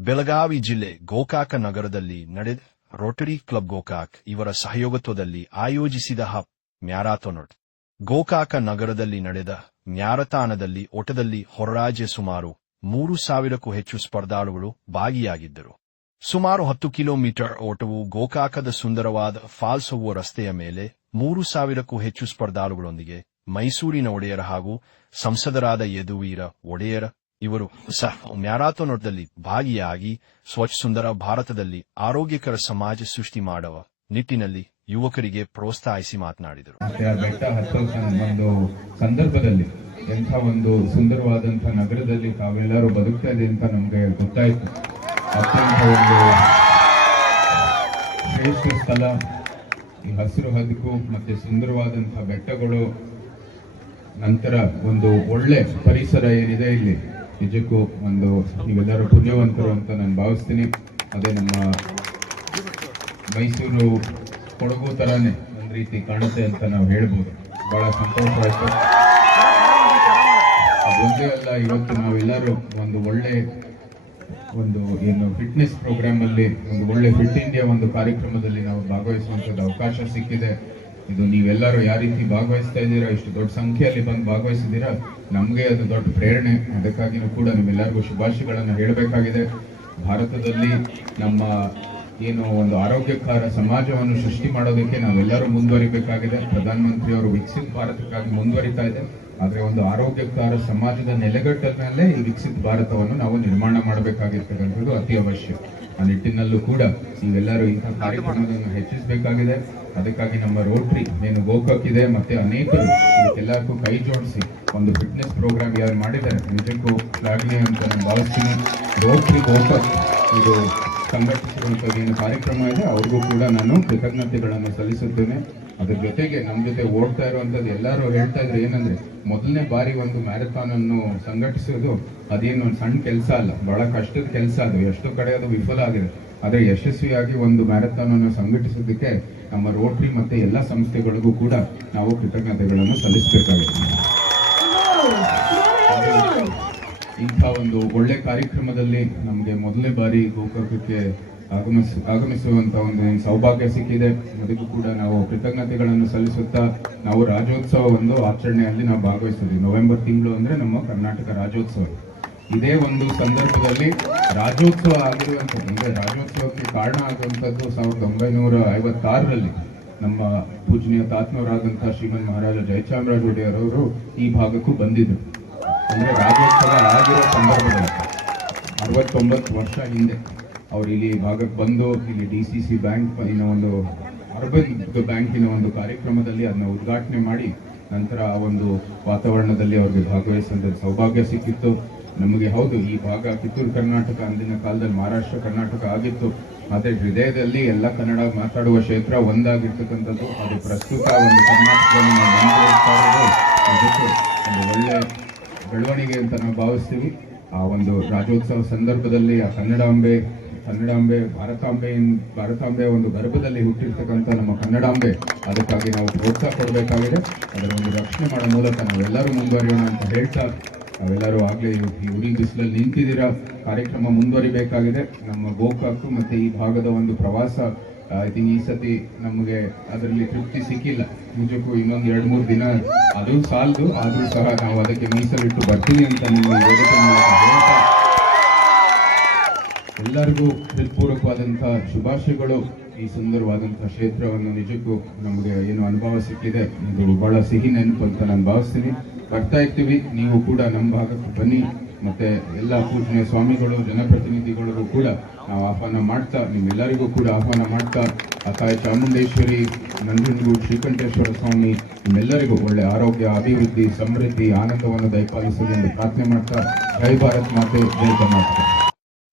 ಬೆಳಗಾವಿ ಜಿಲ್ಲೆ ಗೋಕಾಕ ನಗರದಲ್ಲಿ ನಡೆದ ರೋಟರಿ ಕ್ಲಬ್ ಗೋಕಾಕ್ ಇವರ ಸಹಯೋಗತ್ವದಲ್ಲಿ ಆಯೋಜಿಸಿದ ಹಬ್ ಮ್ಯಾರಾಥೋನ್ ಗೋಕಾಕ ನಗರದಲ್ಲಿ ನಡೆದ ಮ್ಯಾರಥಾನದಲ್ಲಿ ಓಟದಲ್ಲಿ ಹೊರರಾಜ್ಯ ಸುಮಾರು ಮೂರು ಸಾವಿರಕ್ಕೂ ಹೆಚ್ಚು ಸ್ಪರ್ಧಾಳುಗಳು ಭಾಗಿಯಾಗಿದ್ದರು. ಸುಮಾರು ಹತ್ತು ಕಿಲೋಮೀಟರ್ ಓಟವು ಗೋಕಾಕದ ಸುಂದರವಾದ ಫಾಲ್ಸ್ ರಸ್ತೆಯ ಮೇಲೆ ಮೂರು ಸಾವಿರಕ್ಕೂ ಹೆಚ್ಚು ಸ್ಪರ್ಧಾಳುಗಳೊಂದಿಗೆ ಮೈಸೂರಿನ ಒಡೆಯರ ಹಾಗೂ ಸಂಸದರಾದ ಯದುವೀರ ಒಡೆಯರ ಇವರು ಸಹ ಮ್ಯಾರಾಥಾನೋಟದಲ್ಲಿ ಭಾಗಿಯಾಗಿ ಸ್ವಚ್ಛ ಸುಂದರ ಭಾರತದಲ್ಲಿ ಆರೋಗ್ಯಕರ ಸಮಾಜ ಸೃಷ್ಟಿ ಮಾಡುವ ನಿಟ್ಟಿನಲ್ಲಿ ಯುವಕರಿಗೆ ಪ್ರೋತ್ಸಾಹಿಸಿ ಮಾತನಾಡಿದರು. ಬೆಟ್ಟ ಒಂದು ಸಂದರ್ಭದಲ್ಲಿ ಎಂಥ ಒಂದು ಸುಂದರವಾದಂಥ ನಗರದಲ್ಲಿ ತಾವೆಲ್ಲರೂ ಬದುಕ್ತಾ ಇದೆ ಅಂತ ನಮ್ಗೆ ಗೊತ್ತಾಯ್ತು. ಅತ್ಯಂತ ಒಂದು ಶ್ರೇಷ್ಠ ಸ್ಥಳ. ಈ ಹಸಿರು ಹದಕು ಮತ್ತೆ ಸುಂದರವಾದಂಥ ಬೆಟ್ಟಗಳು, ನಂತರ ಒಂದು ಒಳ್ಳೆ ಪರಿಸರ ಏನಿದೆ ಇಲ್ಲಿ. ನಿಜಕ್ಕೂ ಒಂದು ನೀವೆಲ್ಲರೂ ಪುಣ್ಯವಂತರು ಅಂತ ನಾನು ಭಾವಿಸ್ತೀನಿ. ಅದೇ ನಮ್ಮ ಮೈಸೂರು ಕೊಡಗು ಥರನೇ ಒಂದು ರೀತಿ ಕಾಣುತ್ತೆ ಅಂತ ನಾವು ಹೇಳ್ಬೋದು. ಭಾಳ ಸಂತೋಷವಾಯಿತು ಅದೊಂದೇ ಅಲ್ಲ, ಇವತ್ತು ನಾವೆಲ್ಲರೂ ಒಂದು ಒಳ್ಳೆ ಒಂದು ಏನು ಫಿಟ್ನೆಸ್ ಪ್ರೋಗ್ರಾಮಲ್ಲಿ ಒಂದು ಒಳ್ಳೆ ಫಿಟ್ ಇಂಡಿಯಾ ಒಂದು ಕಾರ್ಯಕ್ರಮದಲ್ಲಿ ನಾವು ಭಾಗವಹಿಸುವಂಥದ್ದು ಅವಕಾಶ ಸಿಕ್ಕಿದೆ. ಇದು ನೀವೆಲ್ಲರೂ ಯಾವ ರೀತಿ ಭಾಗವಹಿಸ್ತಾ ಇದ್ದೀರಾ, ಇಷ್ಟು ದೊಡ್ಡ ಸಂಖ್ಯೆಯಲ್ಲಿ ಬಂದು ಭಾಗವಹಿಸಿದ್ದೀರಾ, ನಮಗೆ ಅದು ದೊಡ್ಡ ಪ್ರೇರಣೆ. ಅದಕ್ಕಾಗಿಯೂ ಕೂಡ ನಿಮ್ಮೆಲ್ಲರಿಗೂ ಶುಭಾಶಯಗಳನ್ನು ಹೇಳಬೇಕಾಗಿದೆ. ಭಾರತದಲ್ಲಿ ನಮ್ಮ ಏನು ಒಂದು ಆರೋಗ್ಯಕರ ಸಮಾಜವನ್ನು ಸೃಷ್ಟಿ ಮಾಡೋದಕ್ಕೆ ನಾವೆಲ್ಲರೂ ಮುಂದುವರಿಬೇಕಾಗಿದೆ. ಪ್ರಧಾನಮಂತ್ರಿಯವರು ವಿಕಸಿತ ಭಾರತಕ್ಕಾಗಿ ಮುಂದುವರಿತಾ ಇದೆ. ಆದರೆ ಒಂದು ಆರೋಗ್ಯಕರ ಸಮಾಜದ ನೆಲೆಗಟ್ಟಲ್ಲೇ ಈ ವಿಕಸಿತ ಭಾರತವನ್ನು ನಾವು ನಿರ್ಮಾಣ ಮಾಡಬೇಕಾಗಿರ್ತಕ್ಕಂಥದ್ದು ಅತಿ ಅವಶ್ಯ. ಆ ನಿಟ್ಟಿನಲ್ಲೂ ಕೂಡ ನೀವೆಲ್ಲರೂ ಇಂಥ ಕಾರ್ಯಕ್ರಮಗಳನ್ನು ಹೆಚ್ಚಿಸಬೇಕಾಗಿದೆ. ಅದಕ್ಕಾಗಿ ನಮ್ಮ ರೋಟ್ರಿ ಏನು ಇದೆ ಮತ್ತೆ ಅನೇಕರು ಇದಕ್ಕೆಲ್ಲಕ್ಕೂ ಕೈ ಜೋಡಿಸಿ ಒಂದು ಫಿಟ್ನೆಸ್ ಪ್ರೋಗ್ರಾಮ್ ಯಾರು ಮಾಡಿದ್ದಾರೆ, ನಿಜಕ್ಕೂ ಶ್ಲಾಘನೆ ಅಂತ ನಾನು ಭಾವಿಸ್ತೀನಿ. ರೋಟ್ರಿ ಗೋಕಾಕ್ ಇದು ಸಂಘಟಿಸಿರುವಂಥದ್ದು ಏನು ಕಾರ್ಯಕ್ರಮ ಇದೆ, ಅವ್ರಿಗೂ ಕೂಡ ನಾನು ಕೃತಜ್ಞತೆಗಳನ್ನು ಸಲ್ಲಿಸುತ್ತೇನೆ. ಅದ್ರ ಜೊತೆಗೆ ನಮ್ಮ ಜೊತೆ ಓಡ್ತಾ ಇರುವಂಥದ್ದು ಎಲ್ಲರೂ ಹೇಳ್ತಾ ಇದ್ರು ಏನಂದ್ರೆ, ಮೊದಲನೇ ಬಾರಿ ಒಂದು ಮ್ಯಾರಥಾನ್ ಅನ್ನು ಸಂಘಟಿಸೋದು ಅದೇನು ಒಂದು ಸಣ್ಣ ಕೆಲಸ ಅಲ್ಲ, ಬಹಳ ಕಷ್ಟದ ಕೆಲಸ ಅದು. ಎಷ್ಟೋ ಕಡೆ ಅದು ವಿಫಲ ಆಗಿದೆ. ಆದ್ರೆ ಯಶಸ್ವಿಯಾಗಿ ಒಂದು ಮ್ಯಾರಥಾನ್ ಅನ್ನು ಸಂಘಟಿಸೋದಕ್ಕೆ ನಮ್ಮ ರೋಟ್ರಿ ಮತ್ತೆ ಎಲ್ಲ ಸಂಸ್ಥೆಗಳಿಗೂ ಕೂಡ ನಾವು ಕೃತಜ್ಞತೆಗಳನ್ನು ಸಲ್ಲಿಸಬೇಕಾಗಿದೆ ಇಂಥ ಒಂದು ಒಳ್ಳೆ ಕಾರ್ಯಕ್ರಮದಲ್ಲಿ ನಮಗೆ ಮೊದಲನೇ ಬಾರಿ ಗೋಕಾಕಕ್ಕೆ ಆಗಮಿಸ್, ಆಗಮಿಸುವಂತ ಒಂದು ಸೌಭಾಗ್ಯ ಸಿಕ್ಕಿದೆ. ಅದಕ್ಕೂ ಕೂಡ ನಾವು ಕೃತಜ್ಞತೆಗಳನ್ನು ಸಲ್ಲಿಸುತ್ತಾ ನಾವು ರಾಜ್ಯೋತ್ಸವ ಒಂದು ಆಚರಣೆಯಲ್ಲಿ ನಾವು ಭಾಗವಹಿಸಿದ್ವಿ. ನವೆಂಬರ್ ತಿಂಗಳು ಅಂದ್ರೆ ನಮ್ಮ ಕರ್ನಾಟಕ ರಾಜ್ಯೋತ್ಸವ. ಇದೇ ಒಂದು ಸಂದರ್ಭದಲ್ಲಿ ರಾಜ್ಯೋತ್ಸವ ಆಗಿರುವಂಥದ್ದು, ಅಂದರೆ ರಾಜ್ಯೋತ್ಸವಕ್ಕೆ ಕಾರಣ ಆಗುವಂಥದ್ದು ಸಾವಿರದ ಒಂಬೈನೂರ ಐವತ್ತಾರರಲ್ಲಿ ನಮ್ಮ ಪೂಜನೀಯ ತಾತ್ಮವರಾದಂಥ ಶ್ರೀಮನ್ ಮಹಾರಾಜ ಜಯಚಾಮರಾಜ ಒಡೆಯರವರು ಈ ಭಾಗಕ್ಕೂ ಬಂದಿದ್ದರು. ಅಂದರೆ ರಾಜ್ಯೋತ್ಸವ ಆಗಿರೋ ಸಂದರ್ಭದಲ್ಲಿ ಅರವತ್ತೊಂಬತ್ತು ವರ್ಷ ಹಿಂದೆ ಅವರು ಇಲ್ಲಿ ಭಾಗಕ್ಕೆ ಬಂದು, ಇಲ್ಲಿ ಡಿ ಸಿ ಸಿ ಬ್ಯಾಂಕ್ ಇನ್ನ ಒಂದು ಅರ್ಬನ್ ಬ್ಯಾಂಕಿನ ಒಂದು ಕಾರ್ಯಕ್ರಮದಲ್ಲಿ ಅದನ್ನ ಉದ್ಘಾಟನೆ ಮಾಡಿ ನಂತರ ಆ ಒಂದು ವಾತಾವರಣದಲ್ಲಿ ಅವರಿಗೆ ಭಾಗವಹಿಸುವಂತ ಸೌಭಾಗ್ಯ ಸಿಕ್ಕಿತ್ತು. ನಮಗೆ ಹೌದು, ಈ ಭಾಗ ಕಿತ್ತೂರು ಕರ್ನಾಟಕ, ಅಂದಿನ ಕಾಲದಲ್ಲಿ ಮಹಾರಾಷ್ಟ್ರ, ಕರ್ನಾಟಕ ಆಗಿತ್ತು. ಆದರೆ ಹೃದಯದಲ್ಲಿ ಎಲ್ಲ ಕನ್ನಡ ಮಾತಾಡುವ ಕ್ಷೇತ್ರ ಒಂದಾಗಿರ್ತಕ್ಕಂಥದ್ದು. ಅದು ಪ್ರಸ್ತುತ ಒಂದು ಕರ್ನಾಟಕವನ್ನು ಅದಕ್ಕೆ ಒಂದು ಒಳ್ಳೆ ಬೆಳವಣಿಗೆ ಅಂತ ನಾವು ಭಾವಿಸ್ತೀವಿ. ಆ ಒಂದು ರಾಜ್ಯೋತ್ಸವ ಸಂದರ್ಭದಲ್ಲಿ ಆ ಕನ್ನಡಾಂಬೆ ಕನ್ನಡಾಂಬೆ ಭಾರತಾಂಬೆ ಭಾರತಾಂಬೆ ಒಂದು ಗರ್ಭದಲ್ಲಿ ಹುಟ್ಟಿರ್ತಕ್ಕಂಥ ನಮ್ಮ ಕನ್ನಡಾಂಬೆ ಅದಕ್ಕಾಗಿ ನಾವು ಪ್ರೋತ್ಸಾಹ ಕೊಡಬೇಕಾಗಿದೆ. ಅದರ ಒಂದು ರಕ್ಷಣೆ ಮಾಡೋ ಮೂಲಕ ನಾವೆಲ್ಲರೂ ಮುಂದುವರಿಯೋಣ ಅಂತ ಹೇಳ್ತಾ ನಾವೆಲ್ಲರೂ ಆಗಲೇ ಈ ಉರಿ ಬಿಸಿಲಲ್ಲಿ ನಿಂತಿದ್ದೀರಾ? ಕಾರ್ಯಕ್ರಮ ಮುಂದುವರಿಬೇಕಾಗಿದೆ. ನಮ್ಮ ಗೋಕಾಕು ಮತ್ತು ಈ ಭಾಗದ ಒಂದು ಪ್ರವಾಸ ಐ ಥಿಂಕ್ ಈ ಸತಿ ನಮಗೆ ಅದರಲ್ಲಿ ತೃಪ್ತಿ ಸಿಕ್ಕಿಲ್ಲ. ನಿಜಕ್ಕೂ ಇನ್ನೊಂದು ಎರಡು ಮೂರು ದಿನ ಅದು ಸಾಲದು. ಆದರೂ ಸಹ ನಾವು ಅದಕ್ಕೆ ಮೀಸಲಿಟ್ಟು ಬರ್ತೀವಿ ಅಂತ ನಿಮ್ಮ ವೇದಿಕೆ ಮೂಲಕ ಎಲ್ಲರಿಗೂ ಹೃತ್ಪೂರ್ವಕವಾದಂತಹ ಶುಭಾಶಯಗಳು. ಈ ಸುಂದರವಾದಂಥ ಕ್ಷೇತ್ರವನ್ನು ನಿಜಕ್ಕೂ ನಮಗೆ ಏನು ಅನುಭವ ಸಿಕ್ಕಿದೆ ಇದು ಬಹಳ ಸಿಹಿ ನೆನಪು ಅಂತ ನಾನು ಭಾವಿಸ್ತೀನಿ. ಬರ್ತಾ ಇರ್ತೀವಿ, ನೀವು ಕೂಡ ನಮ್ಮ ಭಾಗಕ್ಕೆ ಬನ್ನಿ, ಮತ್ತೆ ಎಲ್ಲ ಪೂಜನೀಯ ಸ್ವಾಮಿಗಳು ಜನಪ್ರತಿನಿಧಿಗಳಿಗೂ ಕೂಡ ನಾವು ಆಹ್ವಾನ ಮಾಡ್ತಾ, ನಿಮ್ಮೆಲ್ಲರಿಗೂ ಕೂಡ ಆಹ್ವಾನ ಮಾಡ್ತಾ ಆ ತಾಯಿ ಚಾಮುಂಡೇಶ್ವರಿ, ನಂಜನಗೂಡು ಶ್ರೀಕಂಠೇಶ್ವರ ಸ್ವಾಮಿ, ನಿಮ್ಮೆಲ್ಲರಿಗೂ ಒಳ್ಳೆ ಆರೋಗ್ಯ, ಅಭಿವೃದ್ಧಿ, ಸಮೃದ್ಧಿ, ಆನಂದವನ್ನು ದಯಪಾಲಿಸಲಿ ಎಂದು ಪ್ರಾರ್ಥನೆ ಮಾಡ್ತಾ, ಜೈ ಭಾರತ್ ಮಾತೆ, ಜೈ ಕರ್ನಾಟಕ.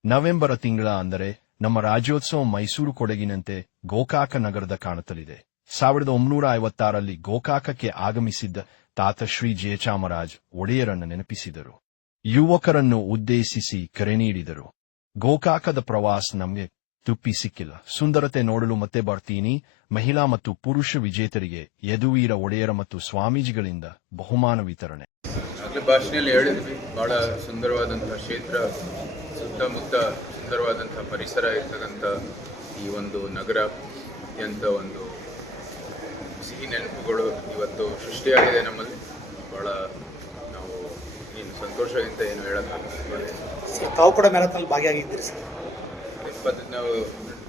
ನವೆಂಬರ್ ತಿಂಗಳ ಅಂದರೆ ನಮ್ಮ ರಾಜ್ಯೋತ್ಸವ ಮೈಸೂರು ಕೊಡಗಿನಂತೆ ಗೋಕಾಕ ನಗರದ ಕಾಣುತ್ತಲಿದೆ. ಸಾವಿರದ ಒಂಬೈನೂರ ಐವತ್ತಾರಲ್ಲಿ ಗೋಕಾಕಕ್ಕೆ ಆಗಮಿಸಿದ್ದ ತಾತ ಶ್ರೀ ಜಯಚಾಮರಾಜ್ ಒಡೆಯರನ್ನು ನೆನಪಿಸಿದರು. ಯುವಕರನ್ನು ಉದ್ದೇಶಿಸಿ ಕರೆ ನೀಡಿದರು. ಗೋಕಾಕದ ಪ್ರವಾಸ ನಮಗೆ ತುಪ್ಪಿ ಸಿಕ್ಕಿಲ್ಲ. ಸುಂದರತೆ ನೋಡಲು ಮತ್ತೆ ಬರ್ತೀನಿ. ಮಹಿಳಾ ಮತ್ತು ಪುರುಷ ವಿಜೇತರಿಗೆ ಯದುವೀರ ಒಡೆಯರ ಮತ್ತು ಸ್ವಾಮೀಜಿಗಳಿಂದ ಬಹುಮಾನ ವಿತರಣೆ. ಭಾಷೆಯಲ್ಲಿ ಹೇಳಿದ್ವಿ ಬಹಳ ಸುಂದರವಾದಂತಹ ಕ್ಷೇತ್ರ, ಸುತ್ತಮುತ್ತ ಸುಂದರವಾದಂಥ ಪರಿಸರ ಇರ್ತಕ್ಕಂಥ ಈ ಒಂದು ನಗರ ಅತ್ಯಂತ ಒಂದು ಸಿಹಿ ನೆನಪುಗಳು ಇವತ್ತು ಸೃಷ್ಟಿಯಾಗಿದೆ ನಮ್ಮಲ್ಲಿ. ಭಾಳ ನಾವು ಏನು ಸಂತೋಷದಿಂದ ಏನು ಹೇಳೋಕ್ಕಾಗ್ತದೆ ಸರ್ ತಾವು ಕೂಡ ಭಾಗಿಯಾಗಿದ್ದೀರಿ ಸರ್. ಇಪ್ಪತ್ತು ನಾವು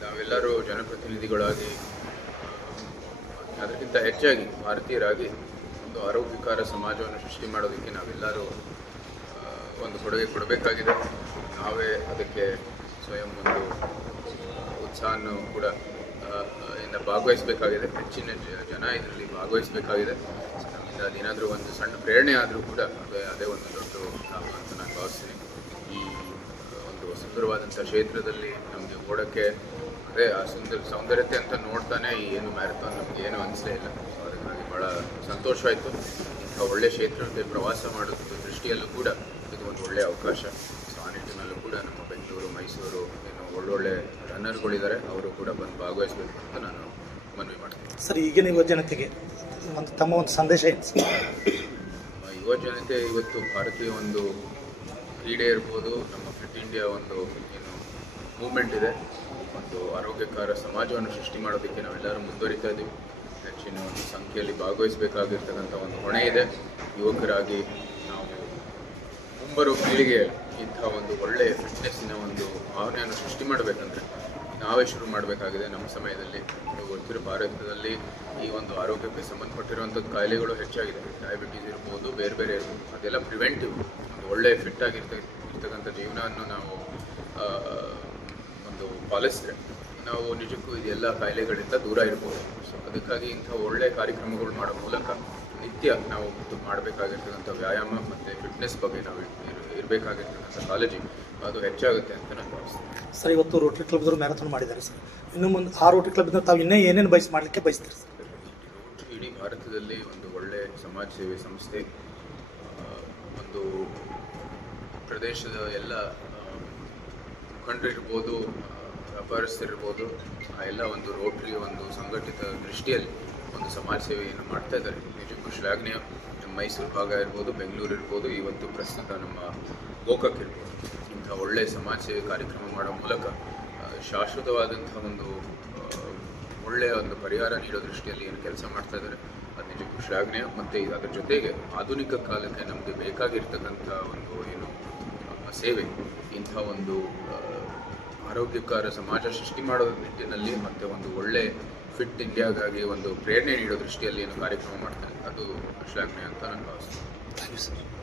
ನಾವೆಲ್ಲರೂ ಜನಪ್ರತಿನಿಧಿಗಳಾಗಿ ಅದಕ್ಕಿಂತ ಹೆಚ್ಚಾಗಿ ಭಾರತೀಯರಾಗಿ ಒಂದು ಆರೋಗ್ಯಕರ ಸಮಾಜವನ್ನು ಸೃಷ್ಟಿ ಮಾಡೋದಕ್ಕೆ ನಾವೆಲ್ಲರೂ ಒಂದು ಕೊಡುಗೆ ಕೊಡಬೇಕಾಗಿದೆ. ನಾವೇ ಅದಕ್ಕೆ ಸ್ವಯಂ ಒಂದು ಉತ್ಸಾಹವನ್ನು ಕೂಡ ಇಂದ ಭಾಗವಹಿಸಬೇಕಾಗಿದೆ. ಹೆಚ್ಚಿನ ಜನ ಇದರಲ್ಲಿ ಭಾಗವಹಿಸಬೇಕಾಗಿದೆ. ನಮ್ಮಿಂದ ಅದೇನಾದರೂ ಒಂದು ಸಣ್ಣ ಪ್ರೇರಣೆ ಆದರೂ ಕೂಡ ಅದೇ ಅದೇ ಒಂದು ದೊಡ್ಡ ಲಾಭ ಅಂತ ನಾನು ಭಾವಿಸ್ತೀನಿ. ಈ ಒಂದು ಸುಂದರವಾದಂಥ ಕ್ಷೇತ್ರದಲ್ಲಿ ನಮಗೆ ಓಡೋಕ್ಕೆ ಅದೇ, ಆ ಸುಂದರ, ಸೌಂದರ್ಯತೆ ಅಂತ ನೋಡ್ತಾನೆ ಈ ಏನು ಮ್ಯಾರಥಾನ್ ನಮಗೆ ಏನು ಅನಿಸಲೇ ಇಲ್ಲ. ಸೊ ಅದಕ್ಕಾಗಿ ಭಾಳ ಸಂತೋಷವಾಯಿತು ಇಂಥ ಒಳ್ಳೆಯ ಕ್ಷೇತ್ರಕ್ಕೆ ಪ್ರವಾಸ ಮಾಡೋದ್ರ ದೃಷ್ಟಿಯಲ್ಲೂ ಕೂಡ ಇದು ಒಂದು ಒಳ್ಳೆಯ ಅವಕಾಶ. ನಿಟ್ಟಿನಲ್ಲೂ ಕೂಡ ನಮ್ಮ ಬೆಂಗಳೂರು ಮೈಸೂರು ಏನು ಒಳ್ಳೊಳ್ಳೆ ರನ್ನರ್ಗಳಿದ್ದಾರೆ ಅವರು ಕೂಡ ಬಂದು ಭಾಗವಹಿಸಬೇಕು ಅಂತ ನಾನು ಮನವಿ ಮಾಡ್ತೀನಿ. ಸರ್ ಈಗಿನ ಯುವ ಜನತೆಗೆ ಒಂದು ತಮ್ಮ ಒಂದು ಸಂದೇಶ ಯುವ ಜನತೆ ಇವತ್ತು ಭಾರತೀಯ ಒಂದು ಕ್ರೀಡೆ ಇರ್ಬೋದು ನಮ್ಮ ಫಿಟ್ ಇಂಡಿಯಾ ಒಂದು ಏನು ಮೂವ್ಮೆಂಟ್ ಇದೆ ಒಂದು ಆರೋಗ್ಯಕರ ಸಮಾಜವನ್ನು ಸೃಷ್ಟಿ ಮಾಡೋದಕ್ಕೆ ನಾವೆಲ್ಲರೂ ಮುಂದುವರಿತಾ ಇದ್ದೀವಿ ಹೆಚ್ಚಿನ ಒಂದು ಸಂಖ್ಯೆಯಲ್ಲಿ ಭಾಗವಹಿಸಬೇಕಾಗಿರ್ತಕ್ಕಂಥ ಒಂದು ಹೊಣೆ ಇದೆ. ಯುವಕರಾಗಿ ನಾವು ಮುಂಬರುವ ಪೀಳಿಗೆ ಇಂಥ ಒಂದು ಒಳ್ಳೆಯ ಫಿಟ್ನೆಸ್ಸಿನ ಒಂದು ಭಾವನೆಯನ್ನು ಸೃಷ್ಟಿ ಮಾಡಬೇಕಂದ್ರೆ ನಾವೇ ಶುರು ಮಾಡಬೇಕಾಗಿದೆ ನಮ್ಮ ಸಮಯದಲ್ಲಿ. ಗೊತ್ತಿರೋ ಭಾರತದಲ್ಲಿ ಈ ಒಂದು ಆರೋಗ್ಯಕ್ಕೆ ಸಂಬಂಧಪಟ್ಟಿರುವಂಥದ್ದು ಕಾಯಿಲೆಗಳು ಹೆಚ್ಚಾಗಿದೆ. ಡಯಾಬಿಟೀಸ್ ಇರ್ಬೋದು, ಬೇರೆ ಬೇರೆ ಅದೆಲ್ಲ ಪ್ರಿವೆಂಟಿವ್ ಒಂದು ಒಳ್ಳೆಯ ಫಿಟ್ ಆಗಿರ್ತ ಇರ್ತಕ್ಕಂಥ ಜೀವನವನ್ನು ನಾವು ಒಂದು ಪಾಲಿಸಿದ್ರೆ ನಾವು ನಿಜಕ್ಕೂ ಇದೆಲ್ಲ ಕಾಯಿಲೆಗಳಿಂದ ದೂರ ಇರ್ಬೋದು. ಸೊ ಅದಕ್ಕಾಗಿ ಇಂಥ ಒಳ್ಳೆಯ ಕಾರ್ಯಕ್ರಮಗಳು ಮಾಡೋ ಮೂಲಕ ನಿತ್ಯ ನಾವು ಮಾಡಬೇಕಾಗಿರ್ತಕ್ಕಂಥ ವ್ಯಾಯಾಮ ಮತ್ತು ಫಿಟ್ನೆಸ್ ಬಗ್ಗೆ ನಾವು ಇರಬೇಕಾಗಿರ್ತಕ್ಕಂಥ ಕಾಲೇಜಿ ಅದು ಹೆಚ್ಚಾಗುತ್ತೆ ಅಂತ ನಾನು ಭಾವಿಸ್ತೀನಿ. ಸರ್ ಇವತ್ತು ರೋಟರಿ ಕ್ಲಬ್ದವರು ಮ್ಯಾರಥಾನ್ ಮಾಡಿದ್ದಾರೆ ಸರ್. ಇನ್ನು ಮುಂದೆ ಆ ರೋಟರಿ ಕ್ಲಬ್ನ ತಾವು ಇನ್ನೂ ಏನೇನು ಬಯಸ್ ಮಾಡಲಿಕ್ಕೆ ಬಯಸ್ತೀರಿ ಸರ್? ಇಡೀ ಭಾರತದಲ್ಲಿ ಒಂದು ಒಳ್ಳೆಯ ಸಮಾಜ ಸೇವೆ ಸಂಸ್ಥೆ ಒಂದು ಪ್ರದೇಶದ ಎಲ್ಲ ಮುಖಂಡರಿರ್ಬೋದು ವ್ಯಾಪಾರಸ್ಥರಿರ್ಬೋದು ಆ ಎಲ್ಲ ಒಂದು ರೋಟರಿ ಒಂದು ಸಂಘಟಿತ ದೃಷ್ಟಿಯಲ್ಲಿ ಒಂದು ಸಮಾಜ ಸೇವೆಯನ್ನು ಮಾಡ್ತಾ ಇದ್ದಾರೆ. ನಿಜಕ್ಕೂ ಶ್ಲಾಘನೀಯ. ಮೈಸೂರು ಭಾಗ ಇರ್ಬೋದು, ಬೆಂಗಳೂರು ಇರ್ಬೋದು, ಇವತ್ತು ಪ್ರಸ್ತುತ ನಮ್ಮ ಗೋಕಾಕ್ ಇರ್ಬೋದು. ಇಂಥ ಒಳ್ಳೆಯ ಸಮಾಜ ಸೇವೆ ಕಾರ್ಯಕ್ರಮ ಮಾಡೋ ಮೂಲಕ ಶಾಶ್ವತವಾದಂಥ ಒಂದು ಒಳ್ಳೆಯ ಒಂದು ಪರಿಹಾರ ನೀಡೋ ದೃಷ್ಟಿಯಲ್ಲಿ ಏನು ಕೆಲಸ ಮಾಡ್ತಾ ಇದ್ದಾರೆ. ಅದು ನಿಜಕ್ಕೂ ಶ್ಲಾಘನೀಯ. ಮತ್ತು ಅದರ ಜೊತೆಗೆ ಆಧುನಿಕ ಕಾಲಕ್ಕೆ ನಮಗೆ ಬೇಕಾಗಿರ್ತಕ್ಕಂಥ ಒಂದು ಏನು ಸೇವೆ, ಇಂಥ ಒಂದು ಆರೋಗ್ಯಕರ ಸಮಾಜ ಸೃಷ್ಟಿ ಮಾಡೋ ನಿಟ್ಟಿನಲ್ಲಿ ಮತ್ತು ಒಂದು ಒಳ್ಳೆ ಫಿಟ್ ಇಂಡಿಯಾಗಾಗಿ ಒಂದು ಪ್ರೇರಣೆ ನೀಡೋ ದೃಷ್ಟಿಯಲ್ಲಿ ಏನು ಕಾರ್ಯಕ್ರಮ ಮಾಡ್ತಾರೆ, ಅದು ಶ್ಲಾಘನೆ ಅಂತ ನನ್ನ ಭಾವಿಸ್ತೀನಿ. Thank you sir.